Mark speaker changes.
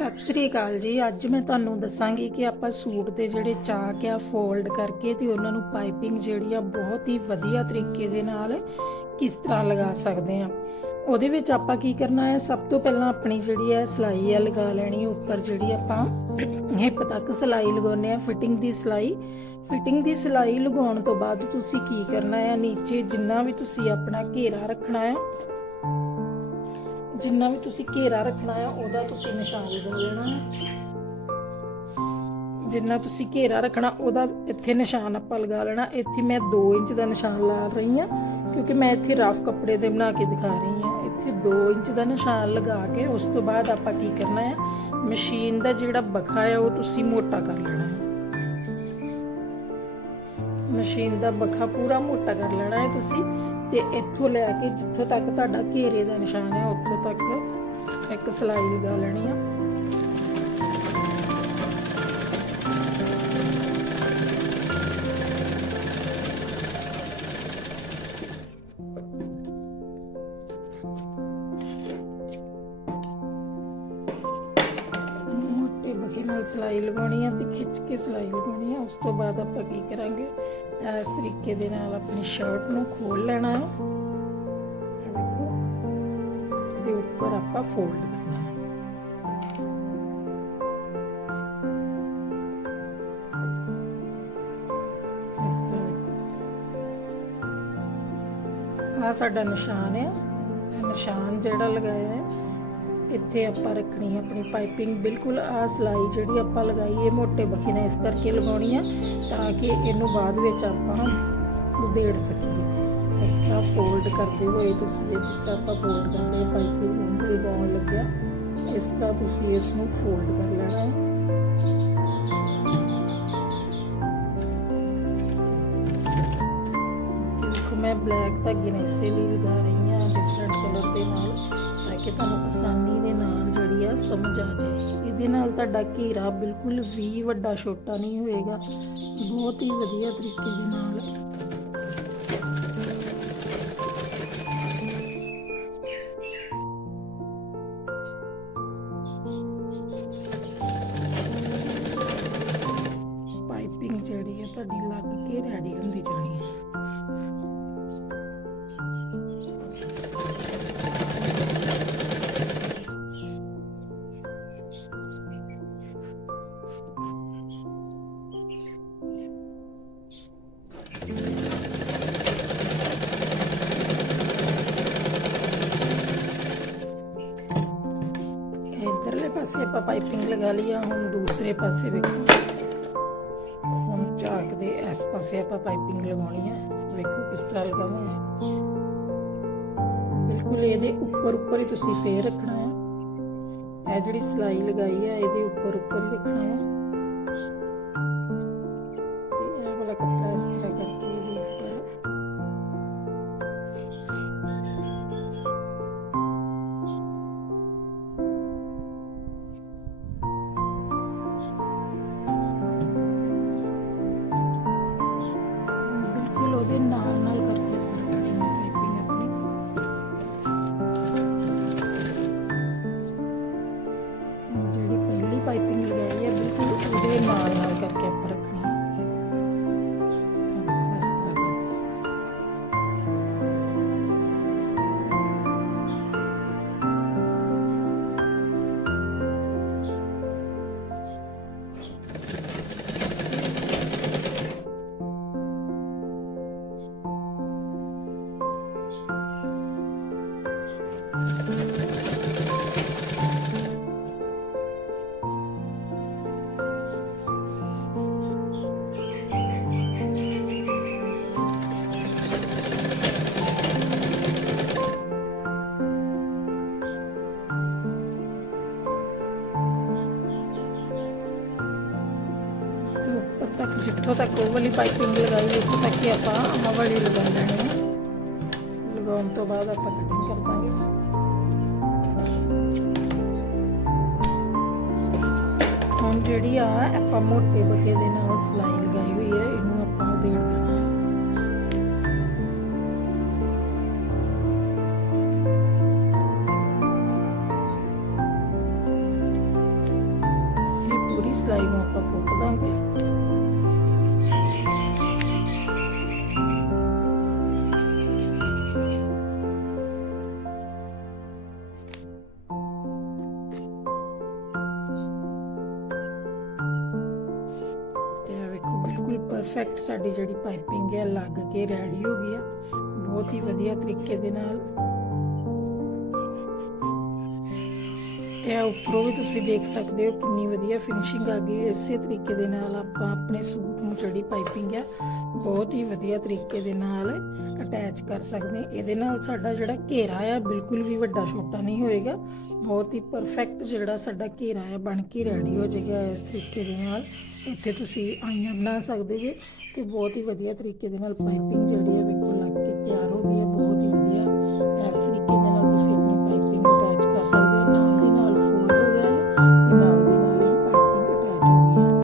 Speaker 1: ਸਤਿ ਸ੍ਰੀ ਅਕਾਲ ਜੀ। ਅੱਜ ਮੈਂ ਤੁਹਾਨੂੰ ਦੱਸਾਂਗੀ ਕਿ ਆਪਾਂ ਸੂਟ ਦੇ ਜਿਹੜੇ ਚਾਕ ਆ ਫੋਲਡ ਕਰਕੇ ਤੇ ਉਹਨਾਂ ਨੂੰ ਪਾਈਪਿੰਗ ਜਿਹੜੀ ਆ, ਬਹੁਤ ਹੀ ਵਧੀਆ ਤਰੀਕੇ ਦੇ ਨਾਲ ਕਿਸ ਤਰ੍ਹਾਂ ਲਗਾ ਸਕਦੇ ਆ। ਉਹਦੇ ਵਿੱਚ ਆਪਾਂ ਕੀ ਕਰਨਾ ਹੈ, ਸਭ ਤੋਂ ਪਹਿਲਾਂ ਆਪਣੀ ਜਿਹੜੀ ਹੈ ਸਿਲਾਈ ਹੈ ਲਗਾ ਲੈਣੀ ਉੱਪਰ ਜਿਹੜੀ ਆਪਾਂ ਹਿੱਪ ਤੱਕ ਸਿਲਾਈ ਲਗਾਉਂਦੇ ਆ ਫਿਟਿੰਗ ਦੀ ਸਿਲਾਈ। ਫਿਟਿੰਗ ਦੀ ਸਿਲਾਈ ਲਗਾਉਣ ਤੋਂ ਬਾਅਦ ਤੁਸੀਂ ਕੀ ਕਰਨਾ ਹੈ, ਨੀਚੇ ਜਿੰਨਾ ਵੀ ਤੁਸੀਂ ਆਪਣਾ ਘੇਰਾ ਰੱਖਣਾ ਹੈ ਜਿੰਨਾ ਵੀ ਤੁਸੀਂ ਘੇਰਾ ਰੱਖਣਾ ਹੈ ਉਹਦਾ ਤੁਸੀਂ ਨਿਸ਼ਾਨ ਲਗਾ ਲੈਣਾ। ਹੈ ਜਿੰਨਾ ਤੁਸੀਂ ਘੇਰਾ ਰੱਖਣਾ, ਉਹਦਾ ਇੱਥੇ ਨਿਸ਼ਾਨ ਆਪਾਂ ਲਗਾ ਲੈਣਾ। ਇੱਥੇ ਮੈਂ 2 ਇੰਚ ਦਾ ਨਿਸ਼ਾਨ ਲਾ ਰਹੀ ਹਾਂ ਕਿਉਂਕਿ ਮੈਂ ਇੱਥੇ ਰਫ ਕੱਪੜੇ ਦੇ ਬਣਾ ਕੇ ਦਿਖਾ ਰਹੀ ਹਾਂ ਇੱਥੇ 2 ਇੰਚ ਦਾ ਨਿਸ਼ਾਨ ਲਗਾ ਕੇ, ਉਸ ਤੋਂ ਬਾਅਦ ਆਪਾਂ ਕੀ ਕਰਨਾ ਹੈ ਮਸ਼ੀਨ ਦਾ ਜਿਹੜਾ ਬਖਾ ਹੈ ਉਹ ਤੁਸੀਂ ਮੋਟਾ ਕਰ ਲੈਣਾ ਹੈ ਮਸ਼ੀਨ ਦਾ ਬਖਾ ਪੂਰਾ ਮੋਟਾ ਕਰ ਲੈਣਾ ਹੈ ਤੁਸੀਂ ਤੇ ਇੱਥੋਂ ਲੈ ਕੇ ਜਿੱਥੋਂ ਤੱਕ ਤੁਹਾਡਾ ਘੇਰੇ ਦਾ ਨਿਸ਼ਾਨ ਹੈ, ਉੱਥੋਂ ਤੱਕ ਇੱਕ ਸਲਾਈ ਲਗਾ ਲੈਣੀ ਆ। ਨਾਲ ਸਲਾਈ ਲਗਾਉਣੀ ਆ ਤੇ ਖਿੱਚ ਕੇ ਸਲਾਈ ਲਗਾਉਣੀ ਆ। ਉਸ ਤੋਂ ਬਾਅਦ ਆਪਾਂ ਕੀ ਕਰਾਂਗੇ? ਇਸ ਤਰੀਕੇ ਦੇ ਨਾਲ ਆਪਣੀ ਸ਼ਰਟ ਨੂੰ ਖੋਲ ਲੈਣਾ ਹੈ ਦੇਖੋ, ਇਹਦੇ ਉੱਪਰ ਆਪਾਂ ਫੋਲਡ ਕਰਨਾ ਹੈ ਆ ਸਾਡਾ ਨਿਸ਼ਾਨ ਹੈ ਨਿਸ਼ਾਨ ਜਿਹੜਾ ਲਗਾਇਆ ਹੈ ਇੱਥੇ ਆਪਾਂ ਰੱਖਣੀ ਹੈ ਆਪਣੀ ਪਾਈਪਿੰਗ। ਬਿਲਕੁਲ ਆ ਸਲਾਈ ਜਿਹੜੀ ਆਪਾਂ ਲਗਾਈ ਹੈ ਮੋਟੇ ਬਖੀ ਨਾਲ ਇਸ ਕਰਕੇ ਲਗਾਉਣੀ ਆ ਤਾਂ ਕਿ ਇਹਨੂੰ ਬਾਅਦ ਵਿੱਚ ਆਪਾਂ ਉਧੇੜ ਸਕੀਏ। ਇਸ ਤਰ੍ਹਾਂ ਫੋਲਡ ਕਰਦੇ ਹੋਏ ਤੁਸੀਂ ਇਹ ਜਿਸ ਤਰ੍ਹਾਂ ਆਪਾਂ ਫੋਲਡ ਕਰਦੇ ਪਾਈਪਿੰਗ ਨੂੰ ਲਗਾਉਣ ਲੱਗਿਆ, ਇਸ ਤਰ੍ਹਾਂ ਤੁਸੀਂ ਇਸ ਨੂੰ ਫੋਲਡ ਕਰ ਲੈਣਾ ਹੈ। ਮੈਂ ਬਲੈਕ ਧਾਗੇ ਨਾਲ ਇਸੇ ਲਈ ਲਗਾ ਰਹੀ ਹਾਂ ਡਿਫਰੈਂਟ ਕਲਰ ਦੇ ਨਾਲ। ਤਾਂ ਤੁਹਾਨੂੰ ਆਸਾਨੀ ਦੇ ਨਾਲ ਜਿਹੜੀ ਆ ਸਮਝ ਆ ਜਾਏ। ਇਹਦੇ ਨਾਲ ਤੁਹਾਡਾ ਘੇਰਾ ਬਿਲਕੁਲ ਵੀ ਵੱਡਾ ਛੋਟਾ ਨਹੀਂ ਹੋਏਗਾ। ਬਹੁਤ ਹੀ ਵਧੀਆ ਤਰੀਕੇ ਦੇ ਨਾਲ। ਪਾਈਪਿੰਗ ਜਿਹੜੀ ਹੈ ਤੁਹਾਡੀ ਲੱਗ ਕੇ ਰੈਡੀ ਹੁੰਦੀ ਹੈ ਪਾਸੇ ਆਪਾਂ ਪਾਈਪਿੰਗ ਲਗਾ ਲਈ ਆ, ਹੁਣ ਦੂਸਰੇ ਪਾਸੇ ਵੇਖੋ। ਹੁਣ ਝਾਕ ਦੇ ਇਸ ਪਾਸੇ ਆਪਾਂ ਪਾਈਪਿੰਗ ਲਗਾਉਣੀ ਹੈ ਵੇਖੋ ਕਿਸ ਤਰ੍ਹਾਂ ਲਗਾਵਾਂਗੇ। ਬਿਲਕੁਲ ਇਹਦੇ ਉੱਪਰ ਉੱਪਰ ਹੀ ਤੁਸੀਂ ਫੇਰ ਰੱਖਣਾ ਹੈ ਇਹ ਜਿਹੜੀ ਸਲਾਈ ਲਗਾਈ ਹੈ ਇਹਦੇ ਉੱਪਰ ਉੱਪਰ ਹੀ ਰੱਖਣਾ ਹੈ ਬਿਲਕੁਲ ਉਹਦੇ ਨਾਲ ਨਾਲ ਕਰਕੇ ਆਪਾਂ ਰੱਖਣੀ ਹੈ ਪਾਈਪਿੰਗ ਆਪਣੀ ਜਿਹੜੀ ਪਹਿਲੀ ਪਾਈਪਿੰਗ ਲਗਾਈ ਹੈ ਬਿਲਕੁਲ ਉਹਦੇ ਨਾਲ ਨਾਲ ਕਰਕੇ ਆਪਾਂ ਉੱਪਰ ਤੱਕ ਜਿੱਥੋਂ ਤੱਕ ਉਹ ਵਾਲੀ ਪਾਈਪਿੰਗ ਲਗਾਈ ਉੱਥੋਂ ਤੱਕ ਹੀ ਆਪਾਂ ਆਹ ਵਾਲੀ ਲਗਾ ਲੈਣੀ ਹੈ। ਲਗਾਉਣ ਤੋਂ ਬਾਅਦ ਆਪਾਂ ਕਟਿੰਗ ਕਰ ਦਾਂਗੇ। ਹੁਣ ਜਿਹੜੀ ਆ ਆਪਾਂ ਮੋਟੇ ਬਖੇ ਦੇ ਨਾਲ ਸਲਾਈ ਲਗਾਈ ਹੋਈ ਹੈ, ਇਹਨੂੰ ਆਪਾਂ ਉਧੇੜ ਦੇਣਾ ਹੈ। ਸਾਰੀ ਸਿਲਾਈ ਨੂੰ ਆਪਾਂ ਪੁੱਟ ਦਾਂਗੇ। ਬਿਲਕੁਲ ਪਰਫੈਕਟ ਸਾਡੀ ਜਿਹੜੀ ਪਾਈਪਿੰਗ ਹੈ, ਲੱਗ ਕੇ ਰੈਡੀ ਹੋ ਗਈ ਆ। ਬਹੁਤ ਹੀ ਵਧੀਆ ਤਰੀਕੇ ਦੇ ਨਾਲ। ਤੇ ਉੱਪਰੋਂ ਵੀ ਤੁਸੀਂ ਦੇਖ ਸਕਦੇ ਹੋ ਕਿੰਨੀ ਵਧੀਆ ਫਿਨਿਸ਼ਿੰਗ ਆ ਗਈ ਇਸੇ ਤਰੀਕੇ ਦੇ ਨਾਲ ਆਪਾਂ ਆਪਣੇ ਸੂਟ ਜਿਹੜੀ ਪਾਈਪਿੰਗ ਹੈ ਬਹੁਤ ਹੀ ਵਧੀਆ ਤਰੀਕੇ ਦੇ ਨਾਲ ਅਟੈਚ ਕਰ ਸਕਦੇ ਇਹਦੇ ਨਾਲ ਸਾਡਾ ਜਿਹੜਾ ਘੇਰਾ ਆ, ਬਿਲਕੁਲ ਵੀ ਵੱਡਾ ਛੋਟਾ ਨਹੀਂ ਹੋਏਗਾ। ਬਹੁਤ ਹੀ ਪਰਫੈਕਟ ਜਿਹੜਾ ਸਾਡਾ ਘੇਰਾ ਆ, ਬਣ ਕੇ ਰੈਡੀ ਹੋ ਜਾਏਗਾ ਇਸ ਤਰੀਕੇ ਦੇ ਨਾਲ। ਇੱਥੇ ਤੁਸੀਂ ਆਈਆਂ ਬਣਾ ਸਕਦੇ ਜੇ ਤੇ ਬਹੁਤ ਹੀ ਵਧੀਆ ਤਰੀਕੇ ਦੇ ਨਾਲ ਪਾਈਪਿੰਗ ਜਿਹੜੀ ਹੈ